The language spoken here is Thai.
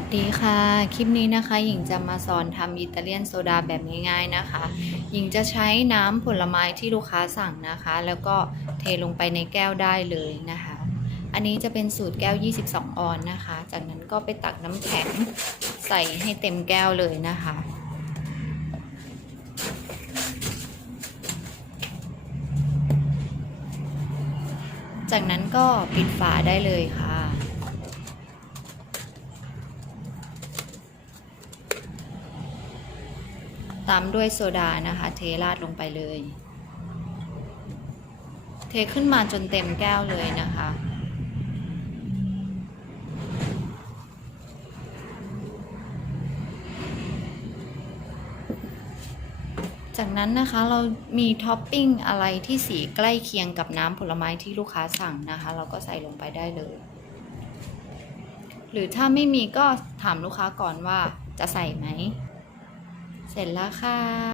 วัสดีค่ะ คลิปนี้นะคะ หญิงจะมาสอนทำอิตาเลียนโซดาแบบง่ายๆนะคะ หญิงจะใช้น้ำผลไม้ที่ลูกค้าสั่งนะคะ แล้วก็เทลงไปในแก้วได้เลยนะคะ อันนี้จะเป็นสูตรแก้ว 22 ออนนะคะ จากนั้นก็ไปตักน้ำแข็งใส่ให้เต็มแก้วเลยนะคะจากนั้นก็ปิดฝาได้เลยค่ะ ตามด้วยโซดานะคะ เทราดลงไปเลย เทขึ้นมาจนเต็มแก้วเลยนะคะ จากนั้นนะคะเรามีท็อปปิ้งอะไรที่สีใกล้เคียงกับน้ำผลไม้ที่ลูกค้าสั่งนะคะ เราก็ใส่ลงไปได้เลย หรือถ้าไม่มีก็ถามลูกค้าก่อนว่าจะใส่ไหม เสร็จแล้วค่ะ